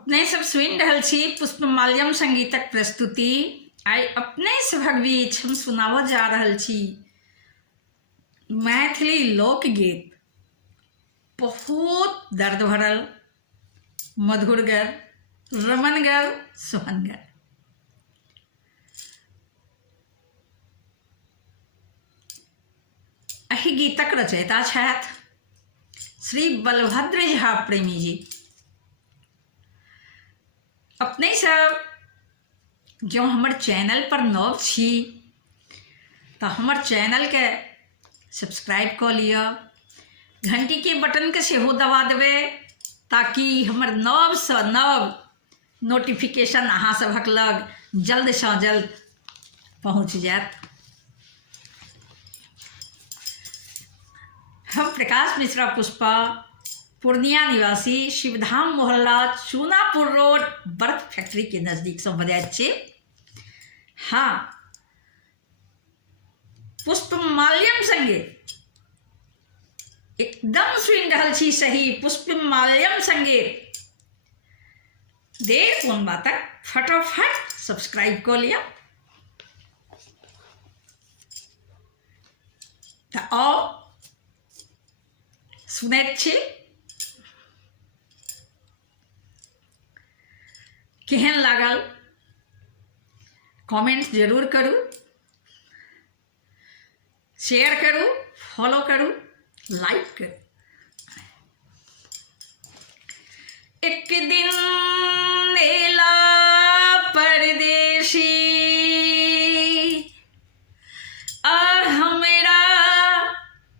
अपने सब सुनि रहल छी पुष्पमाल्यम संगीतक प्रस्तुति। आइ अपने सभक बीच हम सुनाबऽ जा रहल छी मैथिली लोकगीत। बहुत दर्द भरल, मधुरगर, रमनगर, सुहनगर। एहि गीतक रचयिता छथि श्री बलभद्र झा प्रेमी जी। अपने सब जो हमर चैनल पर नव छी तो हमर चैनल के सब्सक्राइब कऽ लिअ, घंटी के बटन के सेहो दबा देबै ताकि हमर नव सँ नव नोटिफिकेशन अहाँ सभक लग जल्द सँ जल्द पहुँच जायत। हम प्रकाश मिश्रा पुष्पा, पूर्णिया निवासी, शिवधाम मोहल्ला, चूनापुर रोड, बर्फ फैक्ट्री के नजदीक से बजाइत छी। हाँ, पुष्पमाल्यम संगीत एकदम सुनि रहल छी। सही पुष्पमाल्यम संगीत। देर कोन बातक, फटाफट सब्सक्राइब कऽ लिअ। तऽ आओ सुनैत छी केहन लागल, कमेंट जरूर करू, शेयर करू, फॉलो करू, लाइक करू। एक दिन नेला परदेशी आ हमरा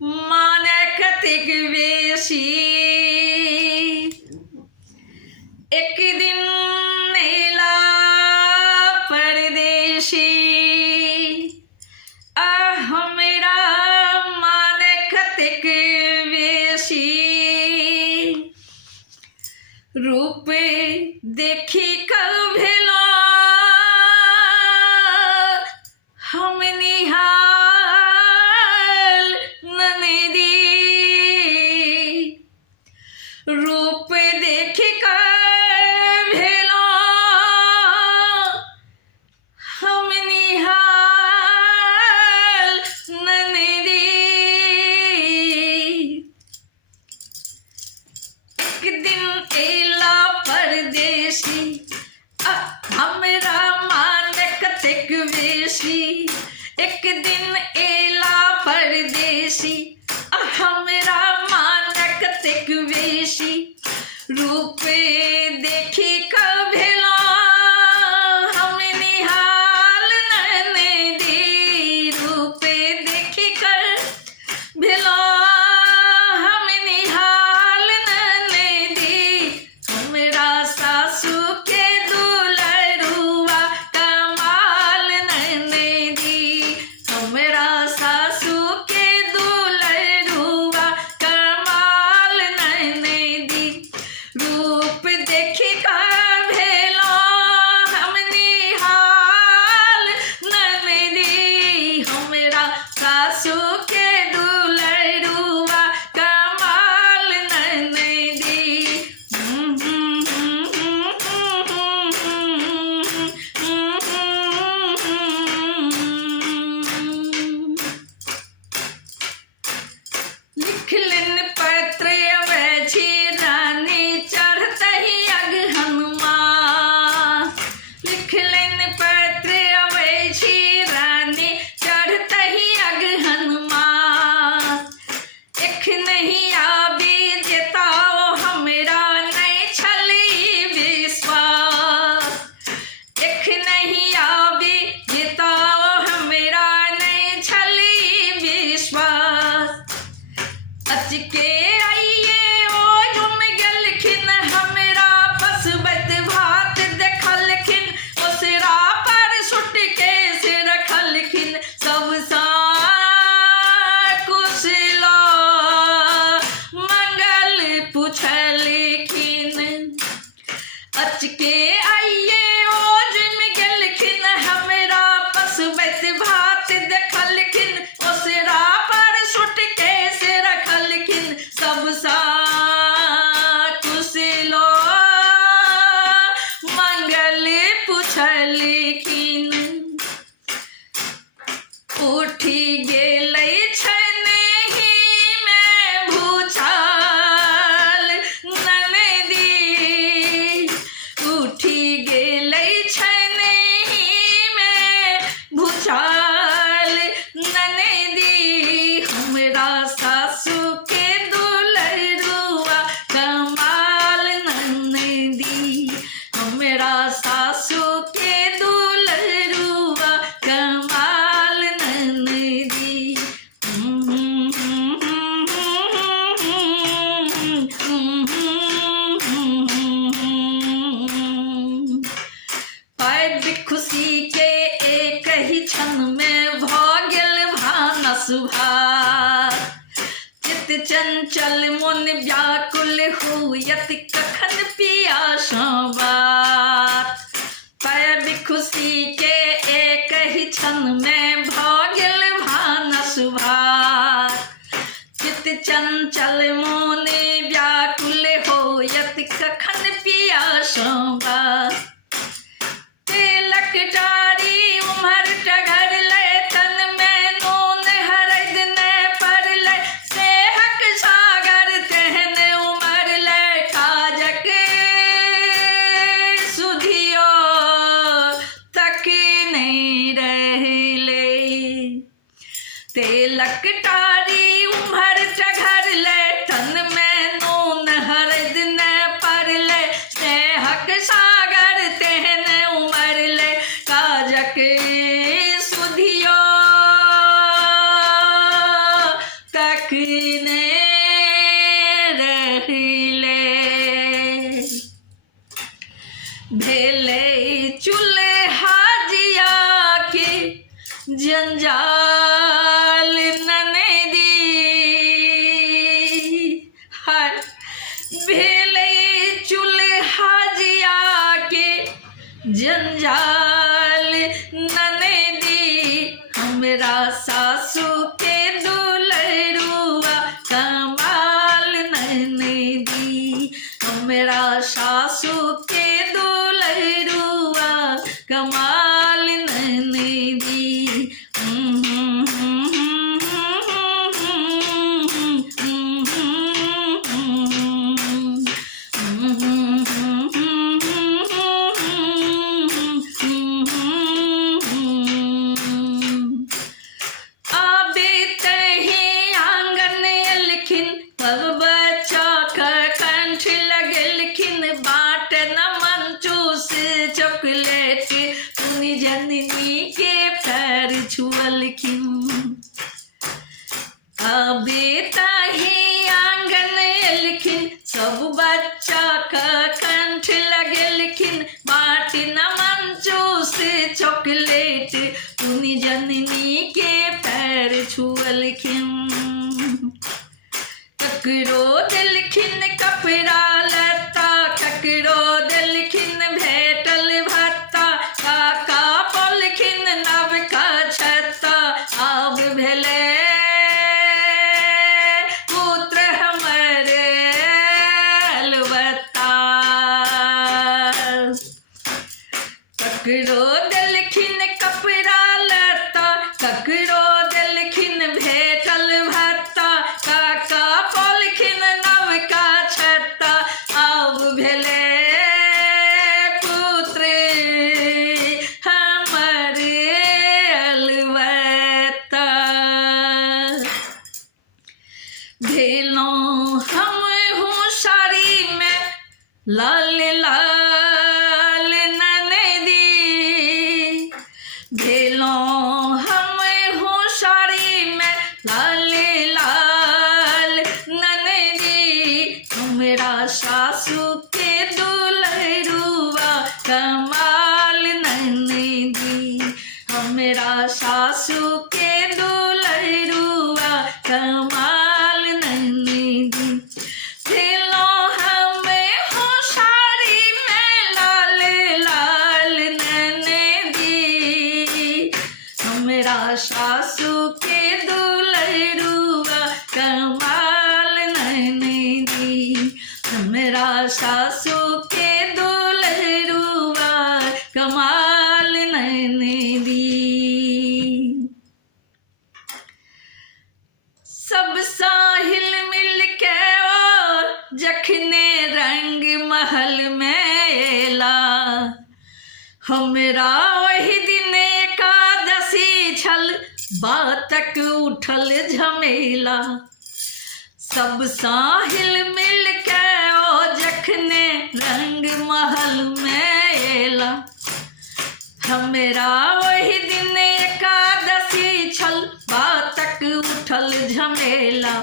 माने कतेक बेसी। एक दिन नेला परदेशी आ हमरा माने कतेक बेसी। रूप देखी कल भेला हम निहाल ननदी। रूप देखी कल भेला हम निहाल ननदी। एक दिन एला परदेसी छलखिन उठी गेलै छनहि में भूचाल ननदी उठी गेलै छनहि में भूचाल ननदी हमरा सासु के दुलरुआ कमाल ननदी हमरा सासु के दुलरुआ कमाल ननदी पैद खुशी के एक ही क्षण में भ गेल भानस भात चित चंचल मन व्याकुल हुयत कखन पियासा बात पैद खुशी के एक ही क्षण में भ गेल भानस भात चित चंचल मन व्याकुल होयत कखन पियासा बात तिलक डारी उमर टघर ले तन में नून हरद ने परले सेहक सागर तेहन उमर ले काजक सुधियो तक नहीं रहले तिलक डारी उमर टघर ले तन में नून हरद ने परले सेहक सागर तेहन उमर ले काजक सुधियो तक ने रहले भेले चूल्हा जिया के जंजाल ननदी हर भेले चूल्हा जिया के जंजाल ननदी हमरा सासु के दुलरुआ कमाल ननदी हमरा सासु के दुलरुआ कमाल ननदी आबे तही आंगन एलखिन तब बच्चा का कंठ लगलखिन बाट न मंचूस चॉकलेट पुनि जननी के पैर छुअलखिन अबे ताही आंगन एलखिन सब बच्चा का कंठ लगलखिन बाट न मंचूस चॉकलेट पुनि जननी के पैर छुअलखिन ककरो दिलखिन कपड़ा लत्ता ककरो दिलखिन भेटल भत्ता काका पलखिन नव का छत्ता अब भेले पुत्र हमरे अलबत्ता ककरो दिलखिन कपड़ा लत्ता ककरो दिलखिन भेटल भत्ता काका पलखिन नव का छत्ता अब भेले पुत्र हमरे अलबत्ता भेलों हम होशियारी में लाल लाल ननदी भेलों हम होशियारी में लाल लाल ननदी हमरा सासु के दुलरुआ कमाल ननदी हमरा सासु के दुलरुआ कमाल ननदी भेलों हम होशियारी में लाल लाल ननदी हमरा सासु के दुलरुआ कमाल ननदी हमरा सासु के दुलरुआ हमरा वही दिन एकादशी छल, बातक उठल झमेला। सब साहिल मिल के ओ जखने रंग महल में एला। हमरा वही दिन एकादशी छल, बातक उठल झमेला।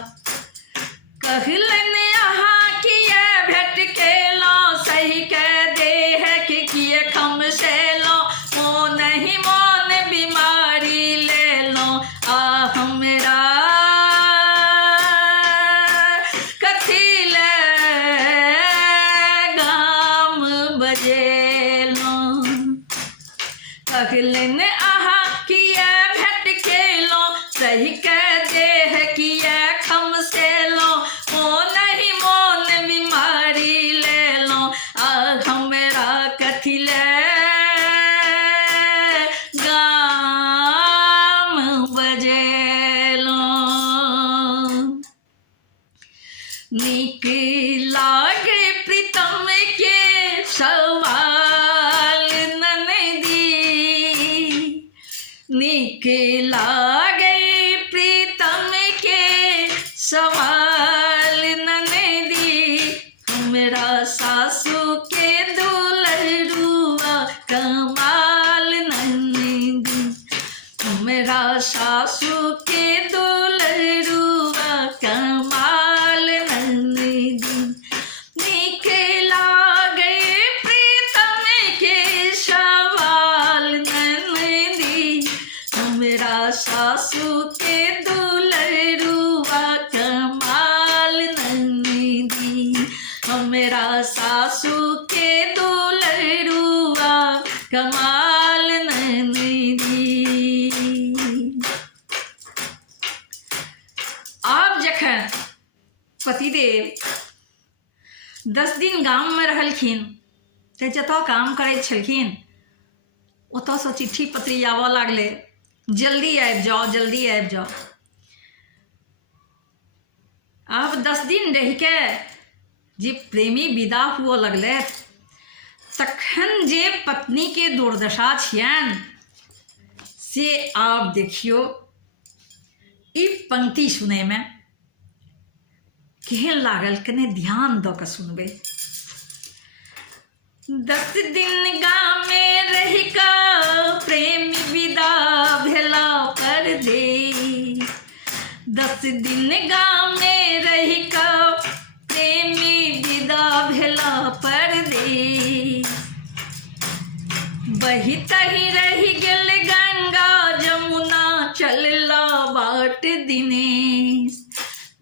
कहलन अहाँ किए भेट केलहुँ, सही कह दे है कि किए खम सेलहुँ। मोन ही मोन बीमारी लेलहुँ, आ हमरा कथी ले गाम बजेलहुँ। कहलन अहाँ किए भेट केलहुँ, सही कह दे है किए खम सेलहुँ। मोन ही मोन बीमारी लेलहुँ, आ हमरा कथी ले गाम बजेलहुँ। नीक लागे प्रीतम के सवाल ननदी, नीक लागे प्रीतम के सवाल ननदी। हमरा सासू के दुलरुआ कमाल ननदी, हमरा सासू के दुलरुआ कमाल ननदी। नीक लागे प्रीतम के सवाल ननदी, हमरा सासू के दुलरुआ कमाल ननदी। हमरा सासू के दुलरुआ कमाल ननदी। आब जखन पतिदेव 10 दिन गाम में रहलखिन, तऽ जतऽ काम करैत छलखिन ओतऽसँ चिट्ठी पत्री आबऽ लागलै, जल्दी आबि जाओ, जल्दी आबि जाओ। आब 10 दिन रहि के जे प्रेमी विदा हुअ लगलै, तखन जे पत्नी के दुर्दशा छियनि से आब देखियो। ई पंक्ति सुनै में केहन लागल, कने ध्यान दऽ कऽ सुनबै। 10 दिन गाम में रहि कऽ प्रेमी विदा भेला परदेस। 10 दिन गाम में रहि कऽ प्रेमी विदा भेला परदेस। बहितहि रहि गेल गंगा जमुना, चलला बाट दिनेश।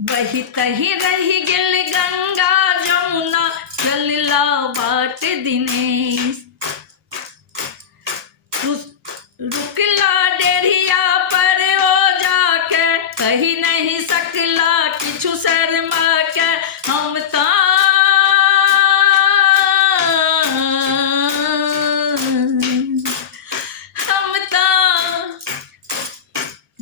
बहितहि रहि गेल गंगा जमुना, चलला बाट दिनेश। रुकला डेढ़िया पर ओ जाके, कही नहीं सकला किछु शर्मा के। हम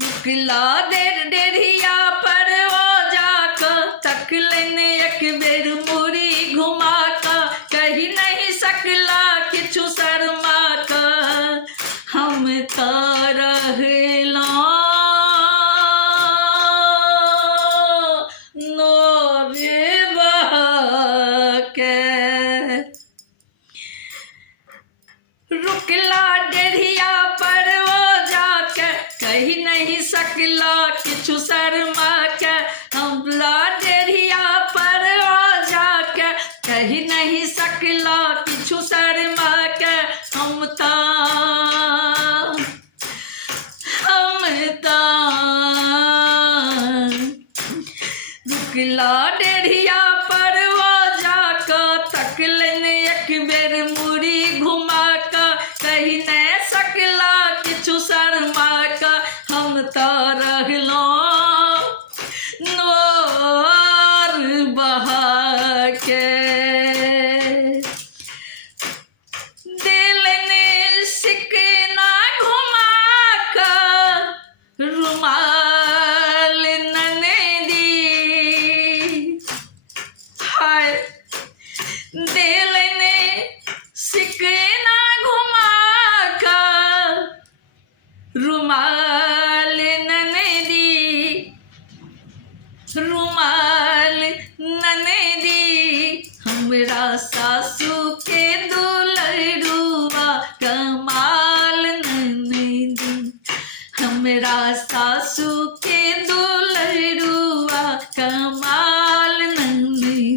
रुकला डेढ़िया पर ओ जाके, तकलन एक बेर मुड़ी घुमा के। कही नहीं सकला किछु शर्मा के, हम तो रहलहुँ नोरे बहके। रुकला डेढ़िया पर ओ जाके, कही नहीं सकला किछु शर्मा के। हमला डेढ़िया पर ओ जाके, कही नहीं सकला किछु शर्मा के। हम रुकला डेढ़िया पर ओ जाके, तकलन एक बेर मुड़ी घुमा के। कही नहीं सकला किछु शर्मा के, हम तो रहलहुँ रुमाल ननदी, रुमाल ननदी, हमरा सासू के दुलरुआ कमाल ननदी, हमरा सासू के दुलरुआ कमाल ननदी,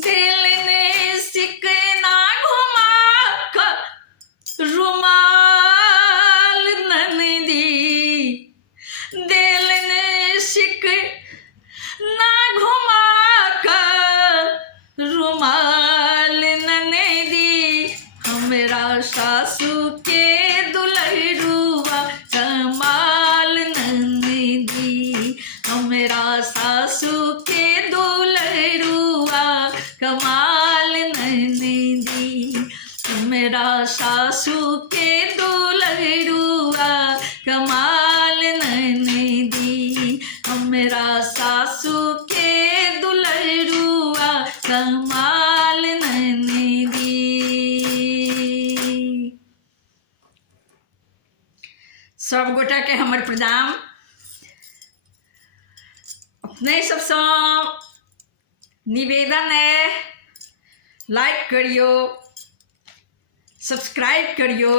दिल ने सिकना घुमा कर रुमाल ननदी, दिल ने शिक ना घुमा कर रुमाल ननदी, हमरा सासू के दुलरुआ कमाल ननदी, हमरा सासू के दुलरुआ कमाल ननदी, हमरा सासू के दुलरुआ कमाल ननदी, हमरा सासू के दुलरुआ कमाल ननदी। सब गोटा के हमर प्रणाम। अपने सबसे निवेदन है, लाइक करियो, सब्सक्राइब करियो,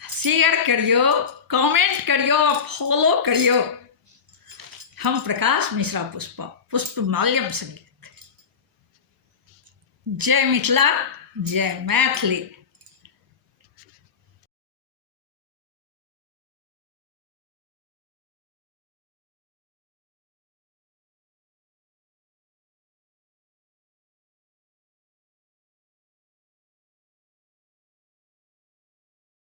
शेयर करियो, कमेंट करियो, फॉलो करियो। हम प्रकाश मिश्रा पुष्पमाल्यम संगीत। जय मिथिला, जय मैथिली।